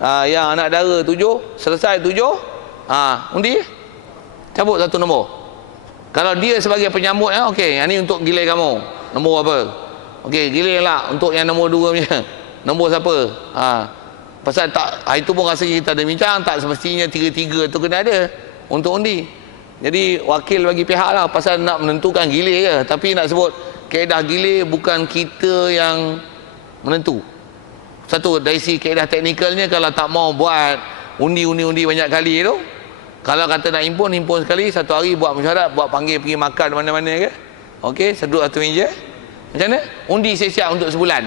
Yang anak dara 7, selesai 7, undi cabut satu nombor. Kalau dia sebagai penyambut, okey, yang ni untuk gilir kamu, nombor apa? Okey, gilir lah untuk yang nombor 2 punya. Nombor siapa? Pasal tak, itu pun rasa kita ada bincang, tak semestinya 3-3 tu kena ada untuk undi. Jadi wakil bagi pihak lah, pasal nak menentukan gilir je. Tapi nak sebut kaedah gilir bukan kita yang menentu. Satu, dari si kaedah teknikalnya, kalau tak mau buat undi banyak kali tu, kalau kata nak himpun sekali, satu hari buat mesyuarat, buat panggil pergi makan mana-mana ke, okey, sedut satu meja. Macam mana? Undi siap-siap untuk sebulan.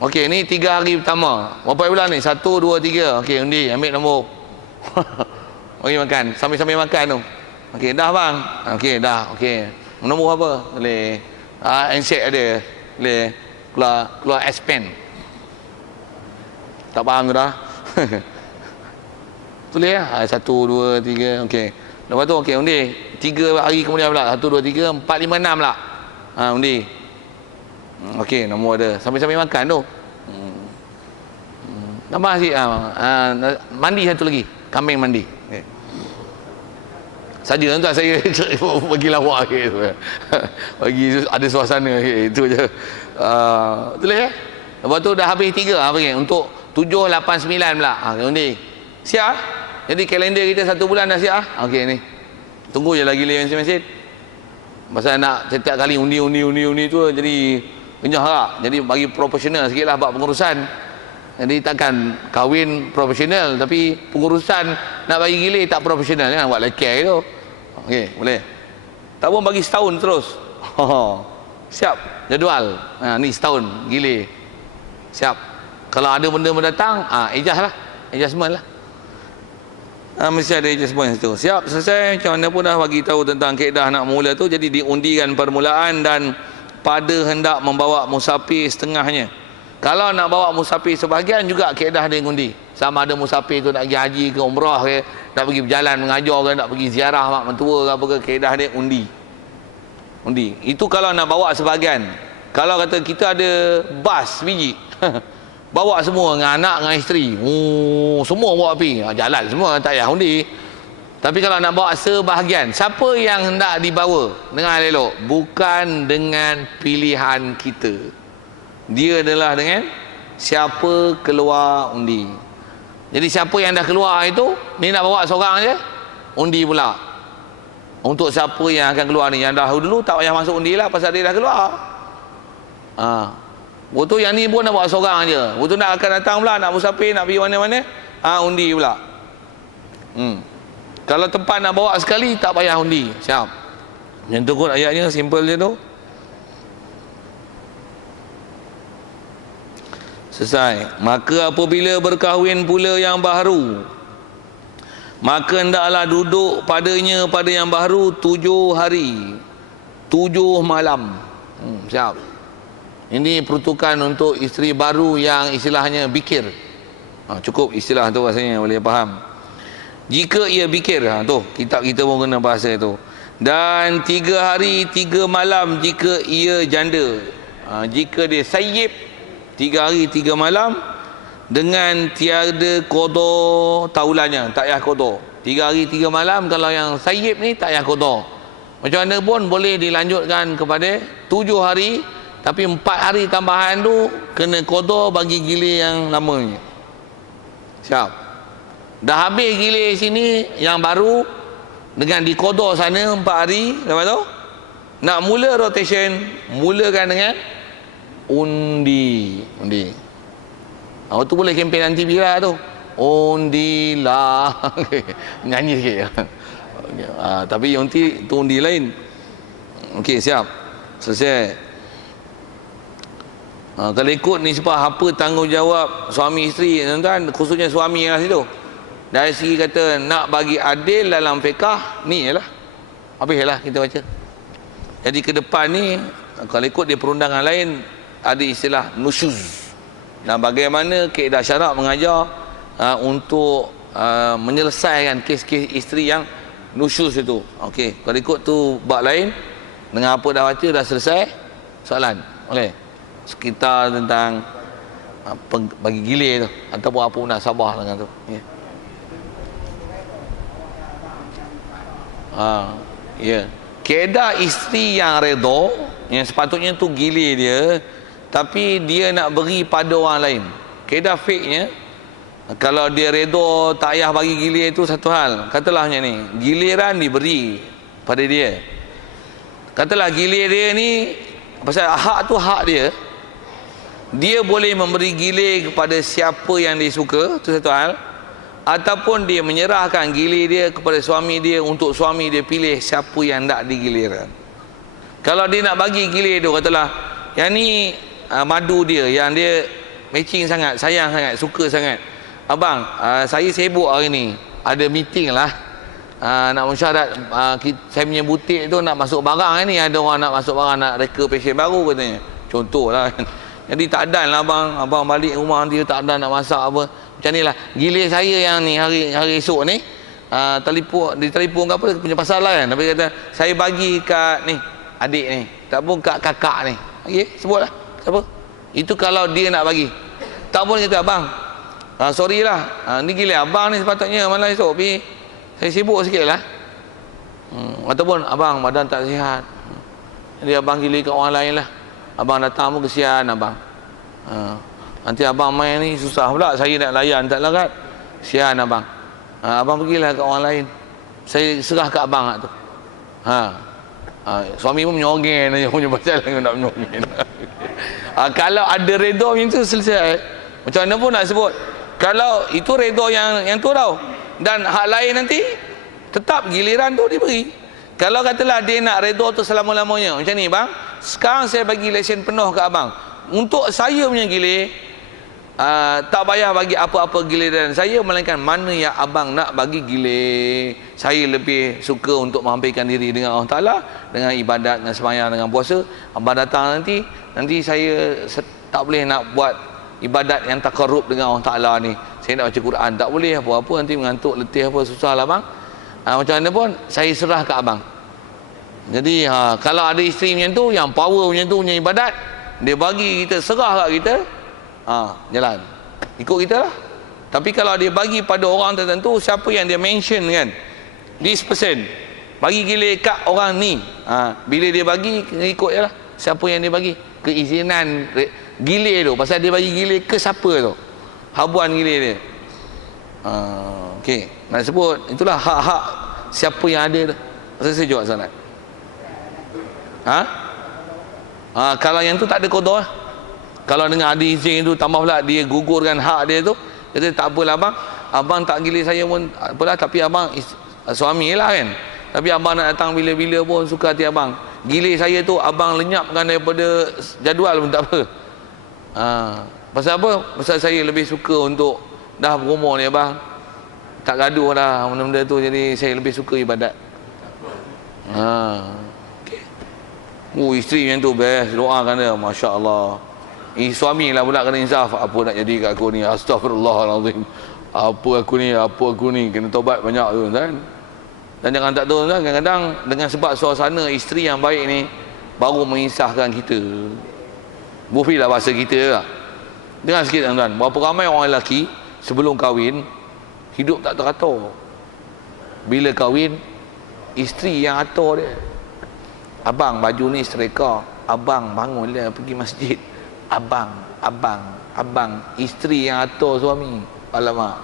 Okey, ni 3 hari pertama. Berapa bulan ni? 1, 2, 3. Okey, undi, ambil nombor. Okey, makan. Sambil-sambil makan tu. Okey, dah bang. Okey, dah. Okey. Nombor apa? Boleh. Handshake ada. Boleh. Keluar S Pen. Tak faham tu dah. Tulis ya. 1, 2, 3. Okey. Lepas tu okey, undi. 3 hari kemudian pula. 1, 2, 3, 4, 5, 6 pula. Undi. Okey, nombor ada. Sambil-sambil makan tu. Tambah sikit. Mandi satu lagi. Kambing mandi. Okay. Saja tuan saya bagi lawak bagi ada suasana itu je. Tulis ya. Lepas tu dah habis 3 untuk 7, 8, 9 pula. Undi. Siap. Jadi kalender kita 1 bulan dah siap. Okey ni. Tunggu je lagi mesin-mesin. Pasal nak setiap kali undi tu jadi kenyah lah. Jadi bagi profesional sikit lah buat pengurusan. Jadi takkan kahwin profesional, tapi pengurusan nak bagi gilir tak profesional kan, buat lekeh tu. Okey, boleh. Tak pun bagi setahun terus. Siap jadual. Ni setahun gilir. Siap. Kalau ada benda mendatang, ijaz lah. Adjustment lah. Mesti ada adjustment situ. Siap, selesai. Macam mana pun dah bagi tahu tentang kaedah nak mula tu. Jadi diundikan permulaan dan pada hendak membawa musafir setengahnya. Kalau nak bawa musafir sebahagian juga kaedah dia undi. Sama ada musafir tu nak pergi haji ke umrah ke, nak pergi berjalan mengajar ke, nak pergi ziarah mak mentua ke apa ke, kaedah dia undi. Undi. Itu kalau nak bawa sebahagian. Kalau kata kita ada bas biji, bawa semua dengan anak dengan isteri, semua bawa pergi, jalan semua, tak payah undi. Tapi kalau nak bawa sebahagian, siapa yang hendak dibawa dengan elok? Bukan dengan pilihan kita. Dia adalah dengan siapa keluar undi. Jadi siapa yang dah keluar itu, ni nak bawa seorang je, undi pula. Untuk siapa yang akan keluar ni, yang dah dulu tak payah masuk undi lah, pasal dia dah keluar. Betul yang ni pun nak bawa seorang je. Betul nak akan datang pula, nak musafir, nak pergi mana-mana, undi pula. Kalau tempat nak bawa sekali, tak payah undi. Siap. Yang tu kot ayatnya, simple je tu. Selesai. Maka apabila berkahwin pula yang baharu, maka hendaklah duduk padanya pada yang baharu 7 hari 7 malam. Siap. Ini peruntukan untuk isteri baru yang istilahnya bikir. Cukup istilah tu rasanya boleh faham. Jika ia bikir, tu kitab kita pun kena bahasa itu. Dan 3 hari 3 malam jika ia janda. Jika dia sayyib, 3 hari 3 malam dengan tiada qada taulannya, tak payah qada. 3 hari 3 malam kalau yang sayyib ni tak payah qada. Macam mana pun boleh dilanjutkan kepada 7 hari, tapi 4 hari tambahan tu kena qada bagi gilir yang lamanya. Siap. Dah habis gilir sini yang baru dengan diqada sana 4 hari, lepas tu nak mula rotation, mulakan dengan undi. Tu boleh kempen nanti bila tu. Undilah. Nyanyi sikit. Tapi yang tu undi lain. Okey, siap. Selesai. Kalau ikut ni sebab apa tanggungjawab suami isteri, tuan-tuan, khususnya suami lah situ. Dari segi kata nak bagi adil dalam fiqah, ni ialah habislah kita baca. Jadi ke depan ni kalau ikut dia perundangan lain ada istilah nusyuz. Dan bagaimana kaedah syarak mengajar untuk menyelesaikan kes-kes isteri yang nusyuz itu. Okey, kalau ikut tu bab lain, dengan apa dah baca dah selesai soalan. Okey. Sekitar tentang bagi gilir tu ataupun apa nak sabar dengan tu. Ya. Ya. Keadaan isteri yang redha, yang sepatutnya tu gilir dia, tapi dia nak beri pada orang lain. Keadaan fake-nya, kalau dia redha tak payah bagi gilir itu satu hal. Katalah macam ni, giliran diberi pada dia. Katalah gilir dia ni, pasal hak tu hak dia, dia boleh memberi gilir kepada siapa yang dia suka, tu satu hal. Ataupun dia menyerahkan gilir dia kepada suami dia untuk suami dia pilih siapa yang nak digilirkan. Kalau dia nak bagi gilir tu, katalah yang ni madu dia, yang dia matching sangat, sayang sangat, suka sangat. Abang, saya sibuk hari ni, ada meeting lah, nak mensyarat saya punya butik tu nak masuk barang ni, ada orang nak masuk barang, nak reka pasien baru katanya, contohlah. Jadi tak ada lah abang balik rumah nanti tak ada nak masak apa. Macam ni lah, gilir saya yang ni hari esok ni, telefon ke apa, punya pasal lah kan. Tapi kata, saya bagi kat ni, adik ni, tak pun kat kakak ni. Okay, sebutlah, siapa? Itu kalau dia nak bagi. Tak pun kata, abang, sorry lah, ni gilir abang ni sepatutnya malam esok, tapi saya sibuk sikit lah. Ataupun, abang badan tak sihat, jadi abang gilir kat orang lain lah. Abang datang pun kesian abang. Nanti abang main ni susah pula, saya nak layan tak larat. Kesian abang. Abang pergilah kat orang lain. Saya serah kat abang tu. Suami pun menyongeng aja punya pasal nak menyongeng. Kalau ada redha macam tu selesai. Macam mana pun nak sebut. Kalau itu redha yang tu tau. Dan hak lain nanti tetap giliran tu diberi. Kalau katalah dia nak redha tu selama-lamanya. Macam ni bang, sekarang saya bagi lesen penuh ke abang. Untuk saya punya gilir, tak payah bagi apa-apa giliran saya, melainkan mana yang abang nak bagi gilir. Saya lebih suka untuk menghampirkan diri dengan Allah Ta'ala, dengan ibadat, dengan sembahyang, dengan puasa. Abang datang nanti saya tak boleh nak buat ibadat yang takarrub dengan Allah Ta'ala ni. Saya nak baca Quran, tak boleh apa-apa, nanti mengantuk, letih apa, susah lah bang. Macam mana pun saya serah ke abang. Jadi kalau ada isteri macam tu, yang power macam tu punya ibadat, dia bagi kita, serah kat kita, jalan ikut kita lah. Tapi kalau dia bagi pada orang tertentu, siapa yang dia mention kan, this person bagi gilir kat orang ni, bila dia bagi ikut je lah siapa yang dia bagi keizinan gilir tu, pasal dia bagi gilir ke siapa tu, habuan gilir dia. Okey, nak sebut itulah hak-hak siapa yang ada tu. Saya jawab soalan. Kalau yang tu tak ada qada, kalau dengan adik izin tu tambah pula dia gugurkan hak dia tu, kata tak apalah abang tak gilir saya pun apalah, tapi abang suami lah kan, tapi abang nak datang bila-bila pun suka hati abang. Gilir saya tu abang lenyapkan daripada jadual pun tak apa. Pasal apa? Pasal saya lebih suka untuk dah berumur ni abang, tak gaduh dah benda-benda tu, jadi saya lebih suka ibadat. Isteri yang tu best, doakan dia, Masya Allah. Suami lah pula kena insaf. Apa nak jadi kat aku ni, astagfirullahaladzim, apa aku ni kena tobat banyak tu kan. Dan jangan tak tahu kan, kadang-kadang dengan sebab suasana isteri yang baik ni baru mengisahkan kita. Bufi lah bahasa kita lah. Dengar sikit tuan-tuan, berapa ramai orang lelaki sebelum kahwin hidup tak teratur. Bila kahwin, isteri yang atur dia. Abang baju ni setrika, abang bangunlah pergi masjid, abang isteri yang atur suami. Alamak.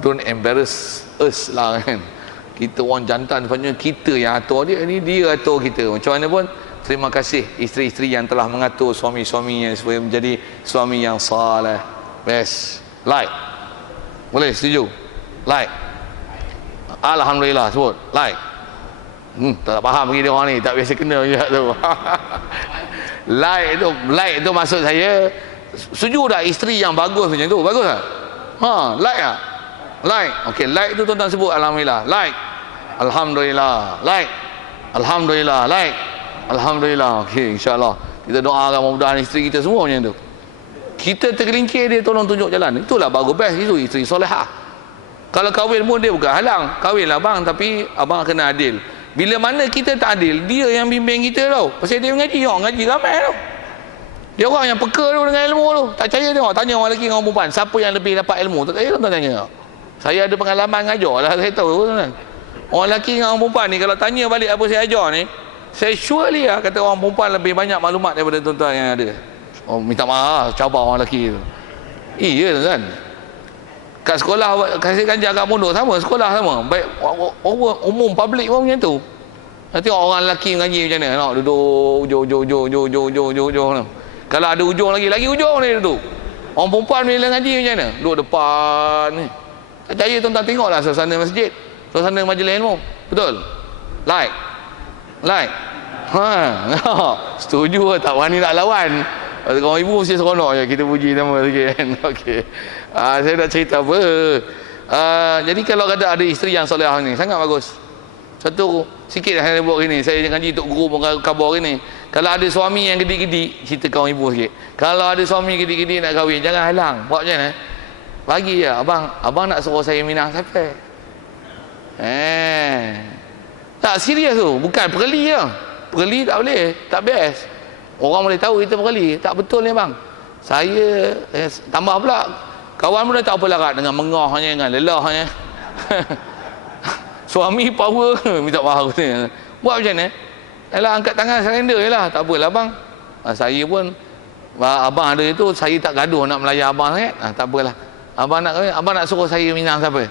Don't embarrass us lah kan. Kita orang jantan sebenarnya kita yang atur dia, ni dia atur kita. Macam mana pun terima kasih isteri-isteri yang telah mengatur suami-suaminya supaya menjadi suami yang saleh. Best. Like. Boleh setuju? Like. Alhamdulillah sebut. Like. Tak faham lagi dia orang ni, tak biasa kena je tu. Like tu maksud saya, setuju tak isteri yang bagus macam tu? Bagus tak? Like tak? Like. Okey, like tu tuan-tuan sebut alhamdulillah. Like. Alhamdulillah. Like. Alhamdulillah. Like. Alhamdulillah. Okey, insya-Allah. Kita doakan mudah-mudahan isteri kita semua macam tu. Kita tergelincir, dia tolong tunjuk jalan. Itulah bagus, best itu isteri solehah. Kalau kahwin pun dia bukan halang. Kahwinlah bang, tapi abang kena adil. Bila mana kita tak adil, dia yang bimbing kita tau. Pasal dia mengaji, orang ngaji ramai tau. Dia orang yang peka tu dengan ilmu tu. Tak percaya tengok, tanya orang lelaki dengan orang perempuan, siapa yang lebih dapat ilmu? Tak percaya tuan tanya. Saya ada pengalaman ngajar lah, saya tahu tuan. Orang lelaki dengan orang perempuan ni kalau tanya balik apa saya ajar ni, saya surely lah kata orang perempuan lebih banyak maklumat daripada tuan-tuan yang ada. Oh, minta maaf, cabar orang lelaki tu. Iya tuan. Kat sekolah kasih ganjar kat pondok sama, sekolah sama. Baik umum public pun macam tu. Nanti orang lelaki mengaji macam mana? Nak duduk ujung. Kalau ada ujung lagi ujung ni duduk. Orang perempuan bila ngaji macam mana? Duduk depan ni. Tak percaya tuan-tuan tengoklah suasana masjid, suasana majlis ilmu. Betul? Like. Setuju tak wani nak lawan. Kalau ibu mesti seronok je kita puji nama sikit kan. Okey. Saya nak cerita apa? Jadi kalau ada isteri yang solehah ni sangat bagus. Satu sikit saya buat gini, saya ngaji untuk guru khabar gini. Kalau ada suami yang gedik-gedik, cerita kawan ibu sikit. Kalau ada suami gedik-gedik nak kahwin, jangan halang. Buat macam mana? Bagi je, abang nak suruh saya minang siapa? Tak serius tu, bukan perli je. Perli tak boleh, tak best. Orang boleh tahu kita perli, tak betul ni bang. Saya tambah pula kawan pun dah tak apa larat dengan mengahnya, dengan lelahnya. Suami power minta maaf ni. Buat macam mana? Yalah angkat tangan surrender jelah. Tak apalah bang. Saya pun abang ada itu, saya tak gaduh nak melayan abang sangat. Tak apalah. Abang nak suruh saya minang siapa?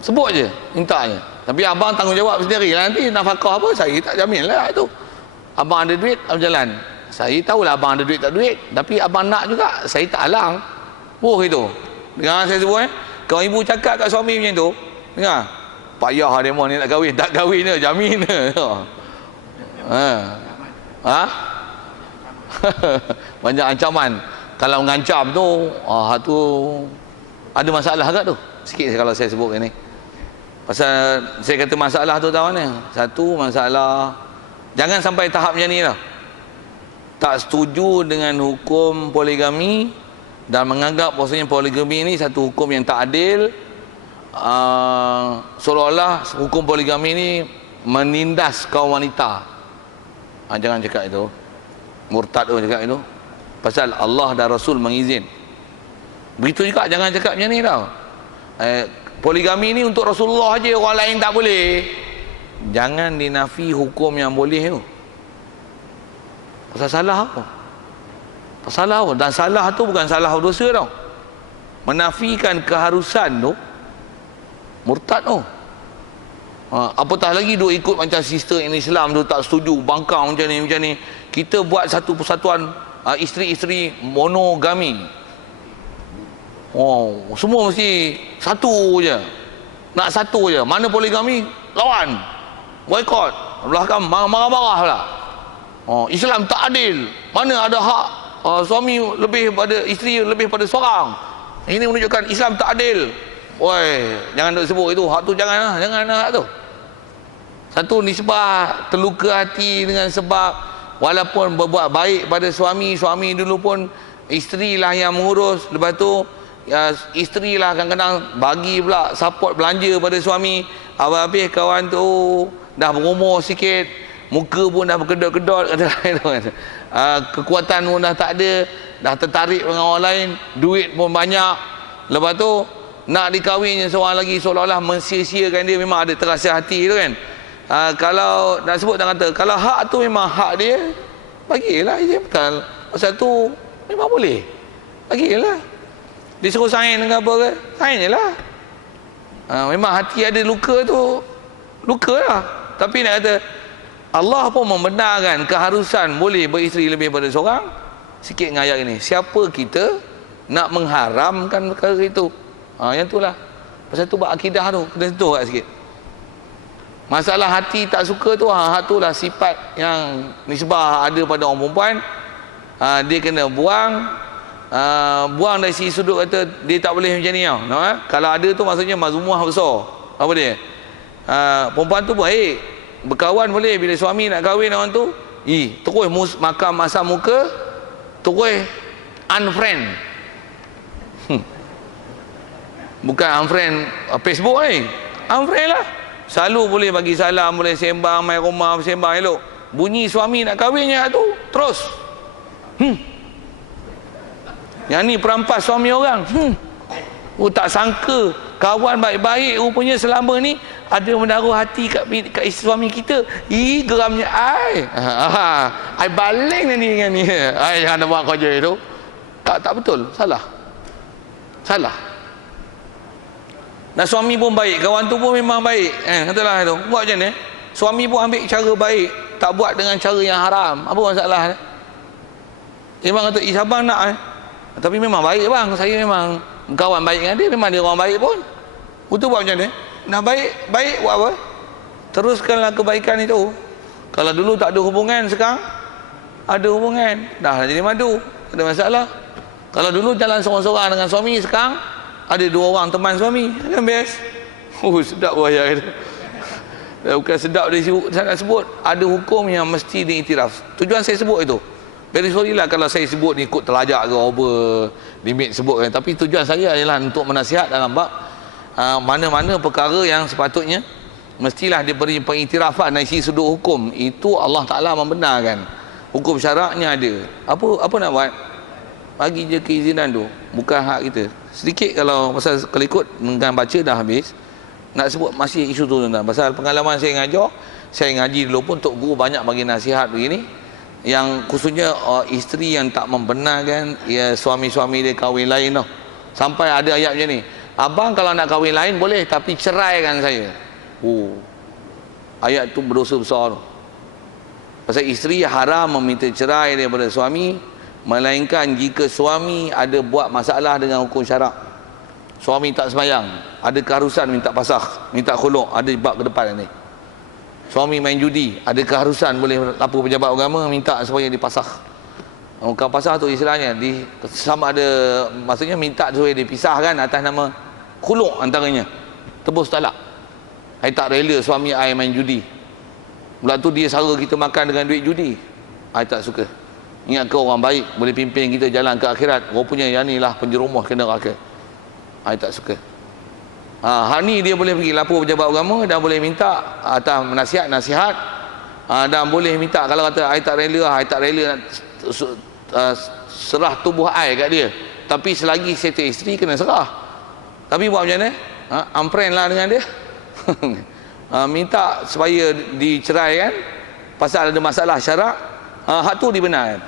Sebut je, minta je. Tapi abang tanggungjawab sendirilah, nanti nafkah apa saya tak jaminlah itu. Abang ada duit, abang jalan. Saya tahulah abang ada duit tak duit, tapi abang nak juga, saya tak halang. Itu. Dengar saya sebut kalau ibu cakap kat suami macam tu, dengar, payah dia ni nak kahwin, tak kahwin je, jamin je. Banyak ancaman. Kalau mengancam tu, tu ada masalah agak tu. Sikit kalau saya sebut ni. Pasal saya kata masalah tu tahu ni. Satu masalah, jangan sampai tahap macam ni lah. Tak setuju dengan hukum poligami dan menganggap bahawasanya poligami ni satu hukum yang tak adil. Seolah-olah hukum poligami ni menindas kaum wanita. Jangan cakap itu. Murtad tu cakap itu. Pasal Allah dan Rasul mengizin. Begitu juga jangan cakap macam ni tau. Poligami ni untuk Rasulullah aja, orang lain tak boleh. Jangan dinafi hukum yang boleh tu. Pasal salah apa? Salah apa? Dan salah tu bukan salah dosa tau. Menafikan keharusan tu murtad tu. Apatah lagi duk ikut macam sistem Islam tu, tak setuju bangkang macam ni. Kita buat satu persatuan isteri-isteri monogami. Semua mesti satu je. Nak satu je. Mana poligami, lawan. Boykot. Belakang marah-marah pula. Islam tak adil. Mana ada hak suami lebih pada isteri lebih pada seorang. Ini menunjukkan Islam tak adil. Jangan duk sebut itu. Hak tu janganlah hak tu. Satu nisbah terluka hati dengan sebab walaupun berbuat baik pada suami dulu pun isteri lah yang mengurus. Lepas tu isteri lah kadang-kadang bagi pula support belanja pada suami. Habis kawan tu dah berumur sikit, muka pun dah berkedot-kedot, kekuatan pun dah tak ada, dah tertarik dengan orang lain, duit pun banyak. Lepas tu nak dikahwin seorang lagi, seolah-olah mensia-siakan dia. Memang ada terasa hati tu kan. Kalau nak sebut dan kata, kalau hak tu memang hak dia, bagilah je betul. Pasal tu memang boleh, bagilah. Disuruh sign ke apa ke, sign je lah. Memang hati ada luka tu, luka lah. Tapi nak kata Allah pun membenarkan keharusan boleh beristeri lebih pada seorang. Sikit dengan ayat ini, siapa kita nak mengharamkan perkara itu? Yang tu lah. Pasal tu buat akidah tu kena sentuh kat sikit. Masalah hati tak suka tu, hak tu lah sifat yang nisbah ada pada orang perempuan. Dia kena buang. Buang dari sisi sudut kata dia tak boleh macam ni tau. Kalau ada tu maksudnya mazmumah besar. Apa dia? Perempuan tu baik, berkawan boleh. Bila suami nak kahwin orang tu, terus makan masa muka, terus unfriend. Bukan unfriend Facebook ni, unfriend lah. Selalu boleh bagi salam, boleh sembang, main rumah, sembang elok. Bunyi suami nak kahwinnya tu, terus. Yang ni perampas suami orang. Tak sangka kawan baik-baik rupanya selama ni ada menaruh hati kat suami kita. Geramnya ai. Ai baling ni dengan ni. Ai jangan buat kerja itu. Tak betul, salah. Dan suami pun baik, kawan tu pun memang baik. Katalah tu. Buat macam ni. Suami pun ambil cara baik, tak buat dengan cara yang haram. Apa masalah? Memang kata, abang nak tapi memang baik bang, saya memang kawan baik dengan dia, memang dia orang baik pun. Itu buat macam ni. Nak baik buat apa? Teruskanlah kebaikan itu. Kalau dulu tak ada hubungan, sekarang ada hubungan, dah jadi madu, tak ada masalah. Kalau dulu jalan seorang-seorang dengan suami, sekarang ada 2 orang teman suami, kan best. Sedap bahaya itu. Bukan sedap dia nak sebut, ada hukum yang mesti diiktiraf. Tujuan saya sebut itu, very sorry lah kalau saya sebut ni ikut terlajak ke over limit sebut kan. Tapi tujuan saya adalah untuk menasihat dalam bab mana-mana perkara yang sepatutnya mestilah diberi pengiktirafan dari sisi sudut hukum. Itu Allah Ta'ala membenarkan, hukum syaraknya ada. Apa nak buat, bagi je keizinan tu, bukan hak kita. Sedikit kalau ikut dengan baca dah habis. Nak sebut masih isu tu tentang pasal pengalaman saya ngajar, saya ngaji dulu pun Tok Guru banyak bagi nasihat begini, yang khususnya isteri yang tak membenarkan suami-suami dia kahwin lain tau. Sampai ada ayat macam ni, abang kalau nak kahwin lain boleh, tapi ceraikan saya. Ayat tu berdosa besar tu. Pasal isteri haram meminta cerai daripada suami, melainkan jika suami ada buat masalah dengan hukum syarak. Suami tak sembahyang, ada keharusan minta pasakh, minta khuluk, ada bab ke depan ni. Suami main judi, ada keharusan boleh lapor pejabat agama minta supaya dipasakh. Bukan pasakh tu istilahnya, sama ada, maksudnya minta supaya dipisahkan atas nama khuluk antaranya. Tebus talak. Saya tak rela suami saya main judi. Mula tu dia sara kita makan dengan duit judi. Saya tak suka. Ingat kau orang baik, boleh pimpin kita jalan ke akhirat. Rupanya yang ni lah penjerumus kena neraka. Saya tak suka. Hari ni dia boleh pergi lapor pejabat agama, dan boleh minta atas nasihat, dan boleh minta, kalau kata saya tak rela nak serah tubuh saya kat dia, tapi selagi saya tu isteri kena serah. Tapi buat macam mana? Unfriend lah dengan dia. Minta supaya diceraikan pasal ada masalah syarak. Hak tu dibenarkan.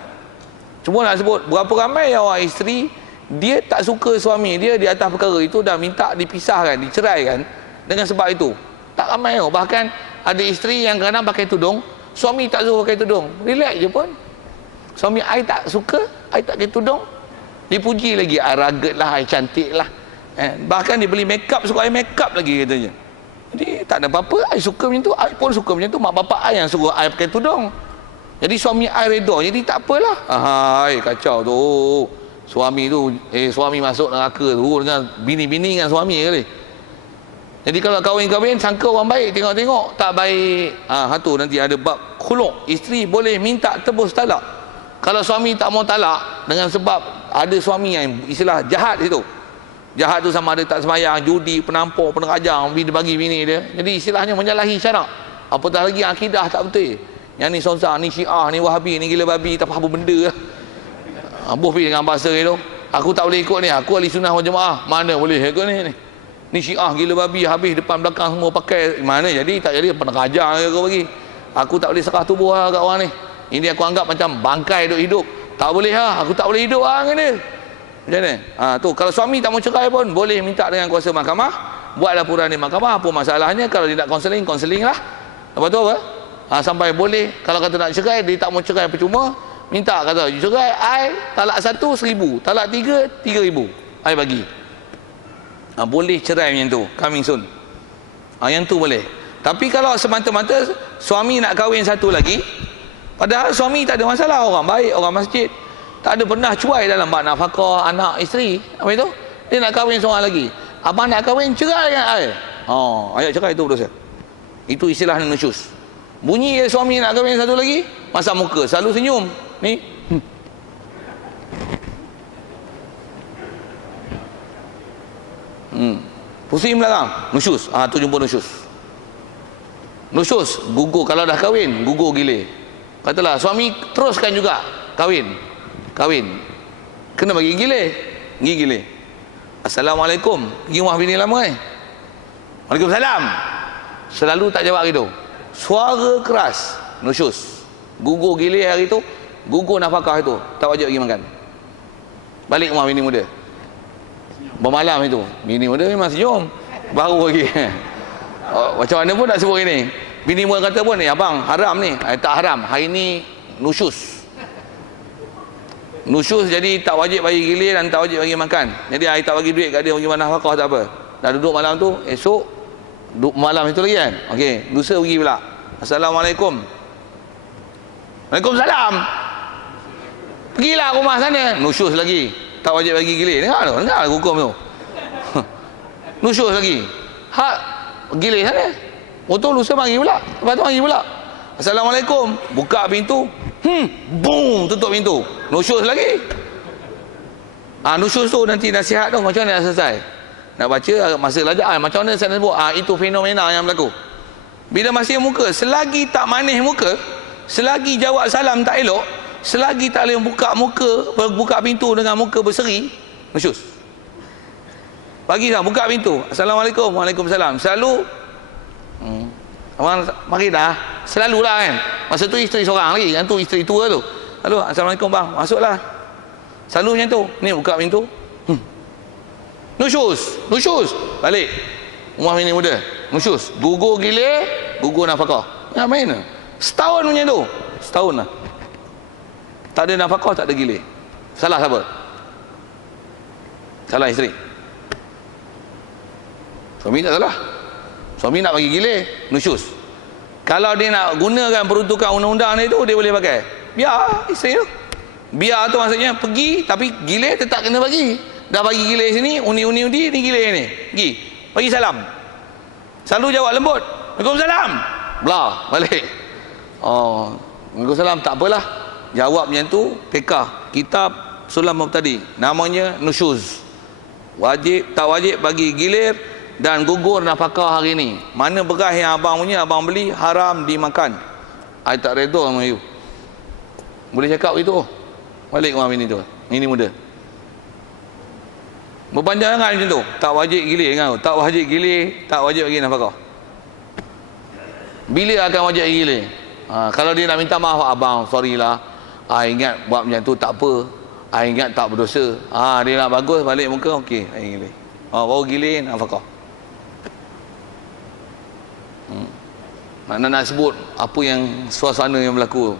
Cuma nak sebut berapa ramai orang isteri dia tak suka suami dia di atas perkara itu, dah minta dipisahkan, diceraikan dengan sebab itu. Tak ramai tau. Bahkan ada isteri yang kadang pakai tudung, suami tak suka pakai tudung, relax je pun. Suami I tak suka, I tak pakai tudung, dipuji lagi, I rugged lah, I cantik lah. Bahkan dia beli makeup, suka I makeup lagi katanya. Jadi tak ada apa-apa, I suka macam tu, I pun suka macam tu. Mak bapak I yang suruh I pakai tudung, jadi suami I redha, jadi tak apalah. Kacau tu. Suami tu, suami masuk neraka tu dengan bini-bini dengan suami kali. Jadi kalau kahwin-kahwin sangka orang baik, tengok-tengok tak baik. Tu nanti ada bab khuluk. Isteri boleh minta tebus talak. Kalau suami tak mau talak dengan sebab ada suami yang istilah jahat itu. Jahat tu sama ada tak sembahyang, judi, penampar, penerajang, bagi bini dia. Jadi istilahnya menyalahi syarak. Apatah lagi akidah tak betul. Yang ni Sonsang, ni Syiah, ni Wahabi, ni gila babi, tak faham apa benda lah. Ambuh pergi dengan bahasa itu, aku tak boleh ikut ni, aku ahli sunnah wal jemaah. Mana boleh ikut ni? Ni Syiah gila babi, habis depan belakang semua pakai. Mana jadi? Tak jadi, pernah ajar aku bagi. Aku tak boleh serah tubuh lah kat orang ni. Ini aku anggap macam bangkai hidup. Tak boleh lah, aku tak boleh hidup lah dengan dia. Macam ni? Tu kalau suami tak mau cerai pun boleh minta dengan kuasa mahkamah, buat laporan di mahkamah. Apa masalahnya? Kalau dia nak konseling lah. Lepas tu apa? Sampai boleh. Kalau kata nak cerai, dia tak mau cerai percuma, minta kata cerai I talak 1 1,000, talak 3 3,000 I bagi. Boleh cerai macam tu, coming soon. Yang tu boleh. Tapi kalau semata-mata suami nak kahwin satu lagi, padahal suami tak ada masalah, orang baik, orang masjid, tak ada pernah cuai dalam bab nafkah anak isteri, apa itu? Dia nak kahwin seorang lagi. Abang nak kahwin, cerai dengan I. Ayat cerai itu berdosa. Itu istilah nusyus. Bunyi suami nak kahwin satu lagi, masa muka selalu senyum ni. Pusing belakang, nusyus. Tu jumpa nusyus. Nusyus gugur kalau dah kahwin, gugur gila. Katalah suami teruskan juga kahwin. Kena bagi gilir. Assalamualaikum. Pergi rumah bini lama Waalaikumsalam. Selalu tak jawab gitu. Suara keras, nusyus. Gugur gilir hari tu, gugur nafkah itu, tak wajib bagi makan. Balik rumah bini muda. Bermalam itu, bini muda memang senyum. Baru lagi. Macam mana pun nak sebut ini. Bini muda kata pun, abang haram ni. Tak haram. Hari ni nusyus. Nusyus jadi tak wajib bagi gilir dan tak wajib bagi makan. Jadi hari tak bagi duit kat dia, bagi mana nafkah tak apa. Dah duduk malam tu, esok duduk malam itu lagi kan. Okey, lusa pergi pula. Assalamualaikum. Waalaikumsalam. Pergilah rumah sana. Nusyus lagi. Tak wajib bagi gilir. Dengar hukum tu. Nusyus lagi. Hak gilir sana. Betul lusa mari pula. Lepas tu mari pula. Assalamualaikum. Buka pintu. Boom, tutup pintu. Nusyus lagi. Nusyus tu nanti nasihat tu macam mana nak selesai? Nak baca masa belajar macam mana saya nak sebut? Itu fenomena yang berlaku. Bila masih muka, selagi tak manis muka, selagi jawab salam tak elok, selagi tak boleh buka pintu dengan muka berseri, nusyus. Pagi dah buka pintu. Assalamualaikum. Waalaikumsalam. Selalu abang mari dah. Selalulah kan. Masa tu isteri seorang lagi, yang tu isteri tua tu. Lalu assalamualaikum bang, masuklah. Selalu macam tu. Ni buka pintu. Nusyus. Balik. Rumah bini muda. Nusyus. Gugur gilir, gugur nafkah. Ya main. Setahun macam tu. Setahun lah. Tak ada nafkah, tak ada gilir. Salah siapa? Salah isteri. Suami tak salah. Suami nak bagi gilir, nusyus. Kalau dia nak gunakan peruntukan undang-undang ni tu, dia boleh pakai. Biar isteri tu. Biar tu maksudnya pergi, tapi gilir tetap kena bagi. Dah bagi gilir sini, undi, ni gilir ni. Pergi. Bagi salam. Selalu jawab lembut. Waalaikumsalam. Belah, balik. Waalaikumsalam, tak apalah. Jawab macam tu, fiqh, kitab Sulam Mubtadi. Namanya nusyuz. Wajib, tak wajib bagi gilir dan gugur nafkah hari ni. Mana beras yang abang punya, abang beli, haram dimakan. I tak redha sama you. Boleh cakap begitu. Balik rumah bini tu. Ini muda. Berpanjang sangat macam tu. Tak wajib gilir dengan tak wajib gilir, tak wajib bagi nafkah. Bila akan wajib gilir? Kalau dia nak minta maaf, abang, sorry lah. Ingat buat macam tu tak apa. Ingat tak berdosa. Dia nak bagus, balik muka, okey, gilir. Baru gilir nafkah. Nak sebut apa yang suasana yang berlaku.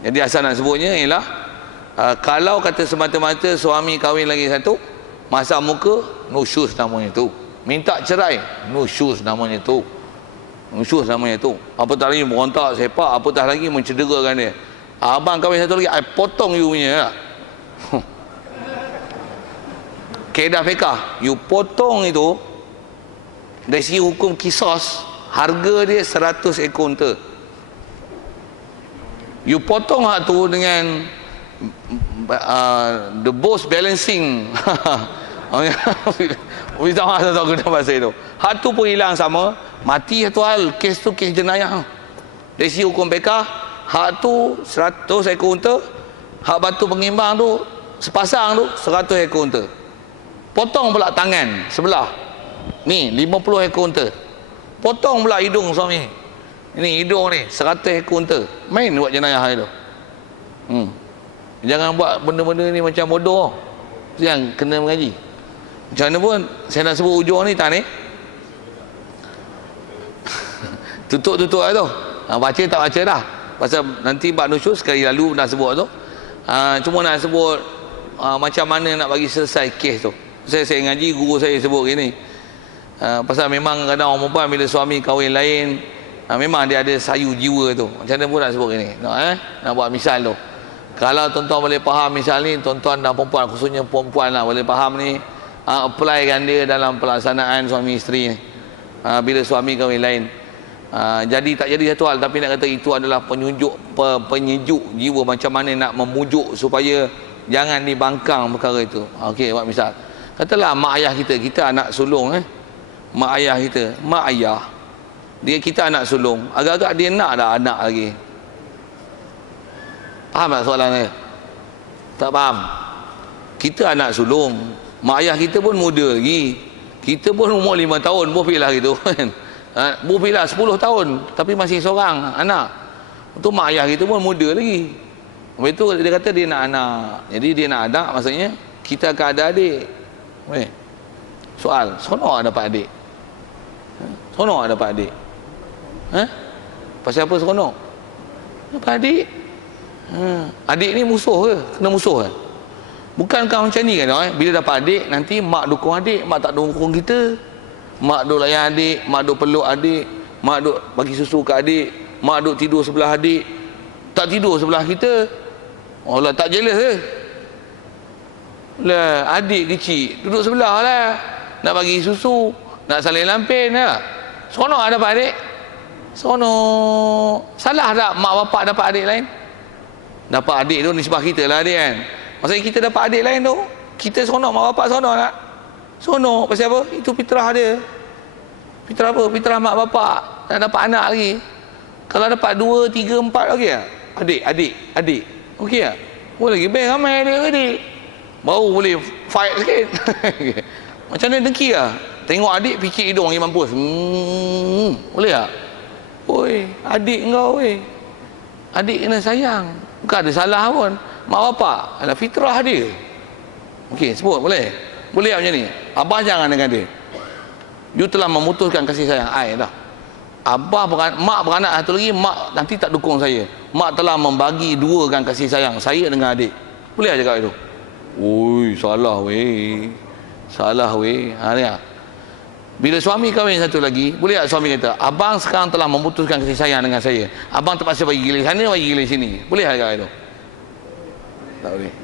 Jadi asal nak sebutnya ialah kalau kata semata-mata suami kahwin lagi satu, masak muka, nusyus namanya tu. Minta cerai, nusyus namanya tu. Nusyus namanya tu. Apatah lagi berontak, sepak, apatah lagi mencederakan dia. Abang kahwin satu lagi, I potong you punya lah. Kaedah fiqah, you potong itu dari segi hukum kisos, harga dia 100 ekor unta. You potong hak tu dengan the most balancing. Bisa tak guna bahasa itu. Hak tu pun hilang sama. Mati satu hal, kes tu kes jenayah. Dari segi hukum fiqah, hak tu 100 ekor unta, hak batu pengimbang tu sepasang tu 100 ekor unta. Potong pula tangan sebelah. Ni 50 ekor unta. Potong pula hidung suami. Ini hidung ni 100 ekor unta. Main buat jenayah itu. Jangan buat benda-benda ni macam bodoh. Yang kena mengaji. Macam mana pun saya nak sebut ujung ni tak ni. Tutup-tutup lah tu. Baca tak baca dah. Pasal nanti Pak Nusyus sekali lalu nak sebut tu. Cuma nak sebut macam mana nak bagi selesai kes tu. Saya ngaji, guru saya sebut gini. Pasal memang kadang orang perempuan bila suami kahwin lain, memang dia ada sayu jiwa tu. Macam mana pun nak sebut gini. Nak buat misal tu. Kalau tuan-tuan boleh faham misal ni, tuan-tuan dan perempuan, khususnya perempuan lah boleh faham ni, applykan dia dalam pelaksanaan suami isteri ni. Bila suami kahwin lain. Jadi tak jadi satu hal, tapi nak kata itu adalah penyejuk jiwa, macam mana nak memujuk supaya jangan dibangkang perkara itu. Okey, buat misal. Katalah mak ayah kita anak sulung mak ayah kita, mak ayah dia kita anak sulung, agak-agak dia nak dah anak lagi. Faham tak soalan saya? Tak faham. Kita anak sulung, mak ayah kita pun muda lagi. Kita pun umur 5 tahun bofilah gitu kan. Bofilah 10 tahun tapi masih seorang anak. Itu mak ayah kita pun muda lagi. Lepas itu dia kata dia nak anak. Jadi dia nak anak, maksudnya kita akan ada adik. Soal, seronok dapat adik? Seronok dapat adik? Pasal apa seronok? Dapat adik? Adik ni musuh ke? Kena musuh kan? Bukankah macam ni kan? Bila dapat adik, nanti mak dukung adik, mak tak dukung kita. Mak duk layan adik, mak duk peluk adik, mak duk bagi susu ke adik, mak duk tidur sebelah adik, tak tidur sebelah kita. Allah tak jealous ke? Lah, adik kecil duduk sebelah lah, nak bagi susu, nak salin lampin lah. Seronok lah dapat adik? Seronok. Salah tak mak bapak dapat adik lain? Dapat adik tu nisbah kita lah adik kan. Maksudnya kita dapat adik lain tu, kita seronok, mak bapak seronok tak? Seronok. Pasal apa? Itu fitrah dia. Fitrah apa? Fitrah mak bapak nak dapat anak lagi. Kalau dapat 2, 3, 4 okey tak? Adik okey tak? Boleh lagi best ramai adik. Baru boleh fight sikit. Macam mana dengki lah. Tengok adik fikir hidung pergi mampus. Boleh tak? Oi, adik kau weh. Adik kena sayang. Bukan ada salah pun. Mak bapak adalah fitrah dia. Okey, sebut boleh? Boleh tak macam ni? Abah jangan dengan dia. You telah memutuskan kasih sayang I dah. Mak beranak satu lagi, mak nanti tak dukung saya. Mak telah membagi duakan kasih sayang saya dengan adik. Boleh tak cakap itu? Oi, salah weh. Salah weh. Ni lah. Bila suami kahwin satu lagi, boleh tak suami kata, abang sekarang telah memutuskan kasih sayang dengan saya. Abang terpaksa bagi gila sana, bagi gila sini. Boleh tak cakap itu? Tak boleh.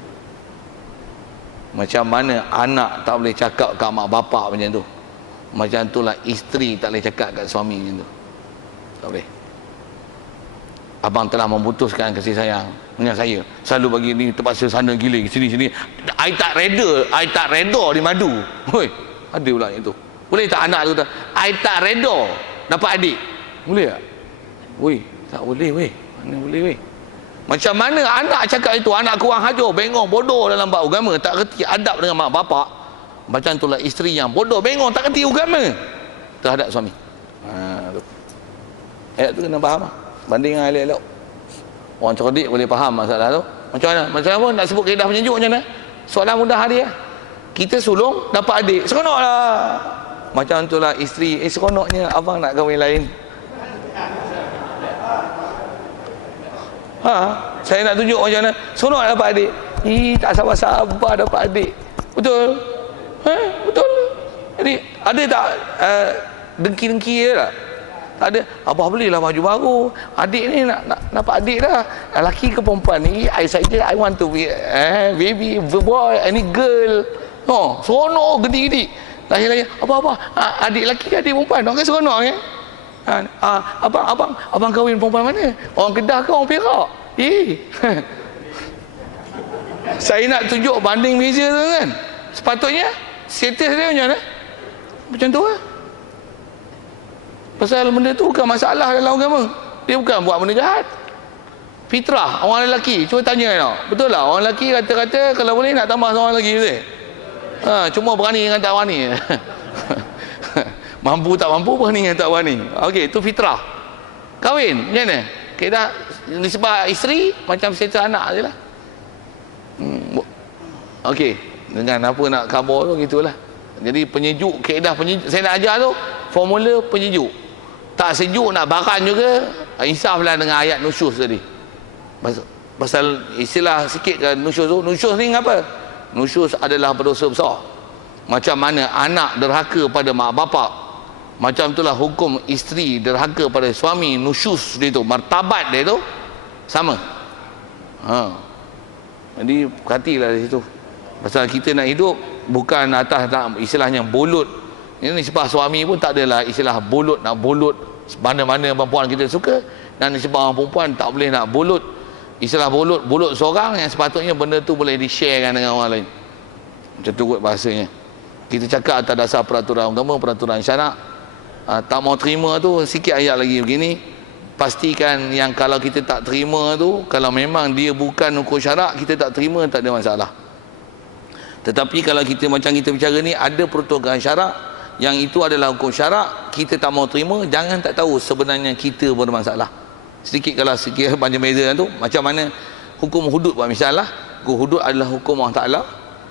Macam mana anak tak boleh cakap kat mak bapak macam tu, macam itulah isteri tak boleh cakap kat suami macam tu. Tak boleh. Abang telah memutuskan kasih sayang dengan saya, selalu bagi ni, terpaksa sana gila sini. I tak reda di madu. Hoi, ada pula yang tu. Boleh tak anak tu kata, I tak reda dapat adik? Boleh tak? Woi, tak boleh weh. Mana boleh weh? Macam mana anak cakap itu, anak kurang hajar, bengong, bodoh dalam bab agama, tak kerti adab dengan mak bapak. Macam itulah isteri yang bodoh, bengong, tak kerti agama terhadap suami. Tu. Ayat tu kena faham lah. Banding dengan elok-elok. Orang cerdik boleh faham masalah tu. Macam mana? Macam apa nak sebut kaedah penyejuk macam mana? Soalan mudah dia. Kita sulung dapat adik, seronok lah. Macam itulah isteri, seronoknya abang nak kahwin lain. Saya nak tunjuk macam mana seronok dapat adik. Tak sabar-sabar dapat adik. Betul? Betul. Jadi ada tak dengki-dengki je tak? Tak ada. Abah belilah baju baru. Adik ni nak dapat adik dah. Lelaki ke perempuan ni? I want to be baby, boy, any girl. Seronok gedi-gedi. Lahir-lahir. Apa-apa? Adik lelaki ke adik perempuan? Orang kan seronok kan? Abang kahwin perempuan mana? Orang Kedah ke orang Perak? Saya nak tunjuk banding meja tu kan. Sepatutnya status dia macam mana? Macam tu lah. Pasal benda tu bukan masalah dalam agama. Dia bukan buat benda jahat. Fitrah orang lelaki. Cuba tanya tau. Betul lah orang lelaki kata-kata kalau boleh nak tambah seorang lagi betul? Cuma berani dengan tak berani. Mampu tak mampu, berani dengan tak berani. Okey, itu fitrah. Kahwin macam mana? Kaedah nisbah isteri macam status anak je lah. Okey, dengan apa nak khabar tu gitulah. Jadi penyejuk, kaedah penyejuk saya nak ajar tu, formula penyejuk. Tak sejuk nak baran juga, insaflah dengan ayat nusyus tadi. Pasal istilah sikit kan nusyus tu. Nusyus ni apa? Nusyus adalah berdosa besar. Macam mana anak derhaka pada mak bapak, macam itulah hukum isteri derhaka pada suami. Nusyus dia tu, martabat dia tu sama. Jadi perhatilah di situ. Pasal kita nak hidup bukan atas nak istilahnya bolut. Ini nisbah suami pun tak adalah istilah bolut, nak bolut mana-mana perempuan kita suka, dan nisbah orang perempuan tak boleh nak bolut. Istilah bolut seorang yang sepatutnya benda tu boleh di-sharekan dengan orang lain. Macam tu kot bahasanya. Kita cakap atas dasar peraturan agama, peraturan syarak. Tak mau terima tu sikit ayat lagi begini. pastikan yang kalau kita tak terima tu, kalau memang dia bukan hukum syarak, kita tak terima, tak ada masalah. Tetapi kalau kita macam kita bicara ni, ada pertukaran syarak yang itu adalah hukum syarak, kita tak mau terima, jangan tak tahu sebenarnya kita bermasalah. Sedikit kalau sikit macam beza tu, macam mana hukum hudud buat misalnya, hukum hudud adalah hukum Allah Ta'ala.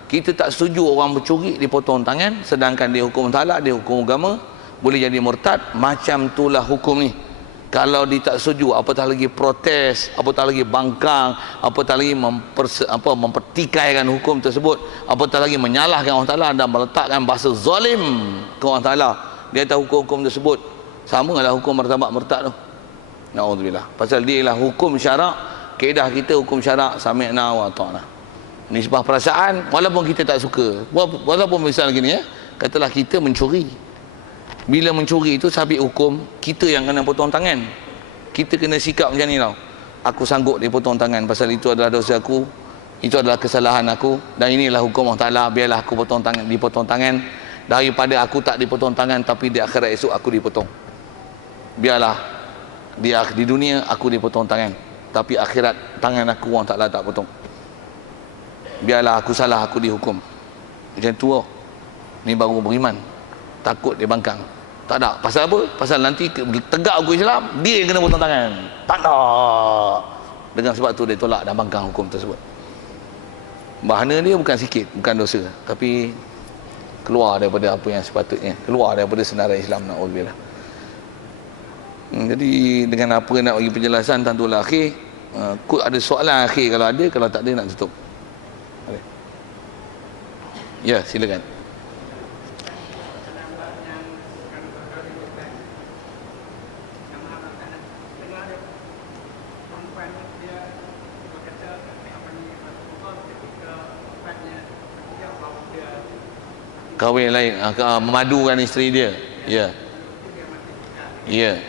Kita tak setuju orang mencuri dipotong tangan, sedangkan dia hukum Ta'ala, dia hukum agama, boleh jadi murtad. Macam itulah hukum ni. Kalau dia tak setuju, apatah lagi protes, apatah lagi bangkang, apatah lagi mempertikaikan hukum tersebut, apatah lagi menyalahkan Allah Ta'ala dan meletakkan bahasa zalim ke Allah Ta'ala di atas hukum-hukum tersebut, sama lah hukum martabat murtad tu. Na'udzubillah. Pasal dia lah hukum syarak. Kaedah kita hukum syarak, sami'na wa ta'na. Nisbah perasaan, walaupun kita tak suka, walaupun misal gini ya, katalah kita mencuri. Bila mencuri itu sabit hukum, kita yang kena potong tangan. Kita kena sikap macam ni tau. Aku sanggup dipotong tangan pasal itu adalah dosa aku, itu adalah kesalahan aku, dan inilah hukum Allah Ta'ala, biarlah aku dipotong tangan, daripada aku tak dipotong tangan tapi di akhirat esok aku dipotong. Biarlah di dunia aku dipotong tangan, tapi akhirat tangan aku Allah Ta'ala tak potong. Biarlah aku salah, aku dihukum. Macam tu oh. Ni baru beriman. Takut dia bangkang. Tak ada. Pasal apa? Pasal nanti tegak hukum Islam, dia yang kena potong tangan. Tak nak. Dengan sebab tu dia tolak dan bangkang hukum tersebut. Bahana dia bukan sikit, bukan dosa, tapi keluar daripada apa yang sepatutnya, keluar daripada senarai Islam. Na'udzubillah. Jadi dengan apa nak bagi penjelasan, tentulah akhir ada soalan akhir kalau ada, kalau tak ada nak tutup. Ya, silakan. Kahwin lain, memadukan isteri dia. Ya. Ya.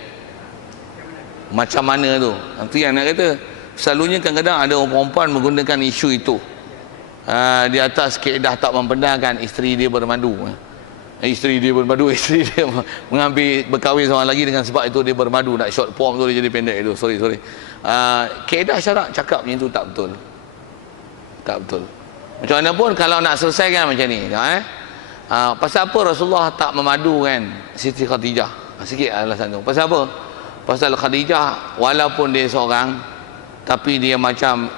Macam mana tu? Itu yang nak kata. Selalunya kadang-kadang ada orang perempuan menggunakan isu itu. Di atas kaedah tak membenarkan isteri dia bermadu. Isteri dia bermadu, isteri dia mengambil berkahwin seorang lagi dengan sebab itu dia bermadu. Nak short form tu dia jadi pendek itu. Sorry. Kaedah syarak cakap macam itu tak betul. Tak betul. Macam mana pun kalau nak selesaikan macam ni. Pasal apa Rasulullah tak memadukan Siti Khadijah? Sikit alasan tu. Pasal apa? Pasal Khadijah walaupun dia seorang, tapi dia macam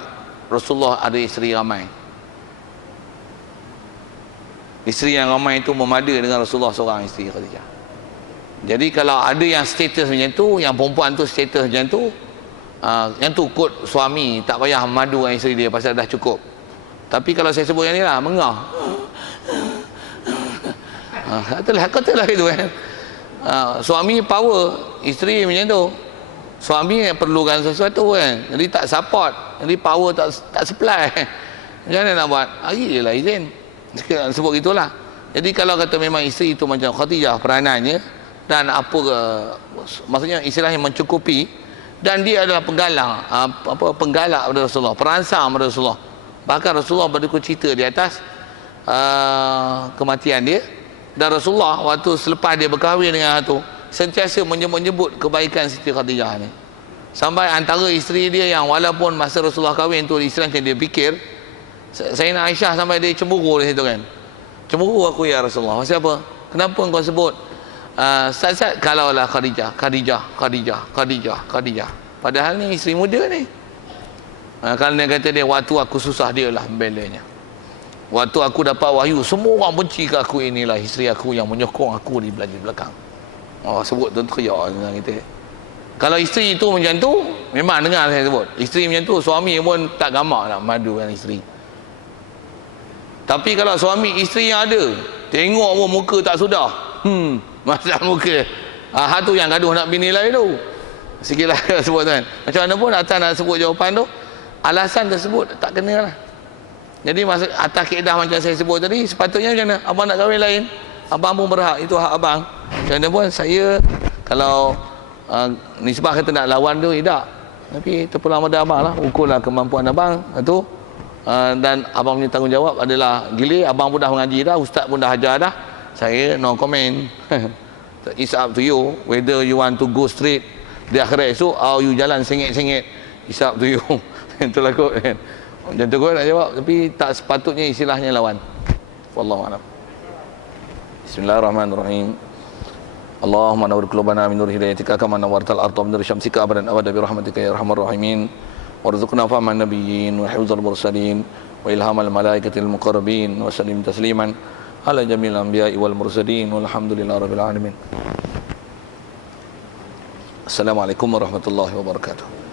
Rasulullah ada isteri ramai. Isteri yang ramai itu memada dengan Rasulullah seorang isteri Khadijah. Jadi kalau ada yang status macam tu, yang perempuan tu status macam tu, yang tu kot suami tak payah memadu dengan isteri dia pasal dah cukup. Tapi kalau saya sebut yang ni lah, mengah. Katalah itu kan. Suami power, isteri macam tu. Suami perlukan sesuatu kan, jadi tak support, jadi power tak supply. Macam mana nak buat? Hari je lah izin. Sebut gitulah. Jadi kalau kata memang isteri itu macam Khadijah peranannya, dan maksudnya istilahnya mencukupi, dan dia adalah penggalak pada Rasulullah, perangsang pada Rasulullah. Bahkan Rasulullah berduka cita di atas kematian dia. Dan Rasulullah waktu selepas dia berkahwin dengan tu sentiasa menyebut kebaikan Siti Khadijah ni. Sampai antara isteri dia yang walaupun masa Rasulullah kahwin tu istilahnya dia fikir, Sayyidina Aisyah sampai dia cemburu di situ kan. Cemburu aku ya Rasulullah. Pasal apa? Kenapa engkau sebut saat-saat kalaulah Khadijah. Padahal ni isteri muda ni. Kalau dia kata dia waktu aku susah dia lah membelanya. Waktu aku dapat wahyu, semua orang benci ke aku, inilah isteri aku yang menyokong aku di belakang. Sebut tu teriak dengan kita. Kalau isteri tu macam tu, memang dengar saya sebut. Isteri macam tu, suami pun tak gamak nak madu dengan isteri. Tapi kalau suami isteri yang ada, tengok pun muka tak sudah. Masalah muka. Tu yang gaduh nak bini lain tu. Sikitlah sebut kan. Macam mana pun atas nak sebut jawapan tu, alasan tersebut tak kena lah. Jadi atas kaedah macam saya sebut tadi, sepatutnya macam mana? Abang nak kahwin lain, abang pun berhak, itu hak abang. Macam mana pun saya, kalau nisbah kata nak lawan tu, tidak. Tapi terpulang pada abang lah, ukurlah kemampuan abang itu. Dan abang punya tanggungjawab adalah gila, abang pun dah mengaji dah, ustaz pun dah ajar dah. Saya no comment. It's up to you whether you want to go straight Di akhirat esok, you jalan sengit-sengit, hisap tu you. Itulah kot kan. Macam tu kot nak jawab, tapi tak sepatutnya istilahnya lawan. Wallahu a'lam. Bismillahirrahmanirrahim. Allahumma nawwir qulubana min nur hidayatika kama nawwartal arda min nur syamsika abadan abada bi rahmatika ya arhamar rahimin. Warzuqna fahman nabiyyin wa hifdzal mursalin wa ilhamal malaikatil muqarrabin wa sallim tasliman ala jamil anbiya'i wal mursalin walhamdulillahi rabbil alamin. Assalamualaikum warahmatullahi wabarakatuh.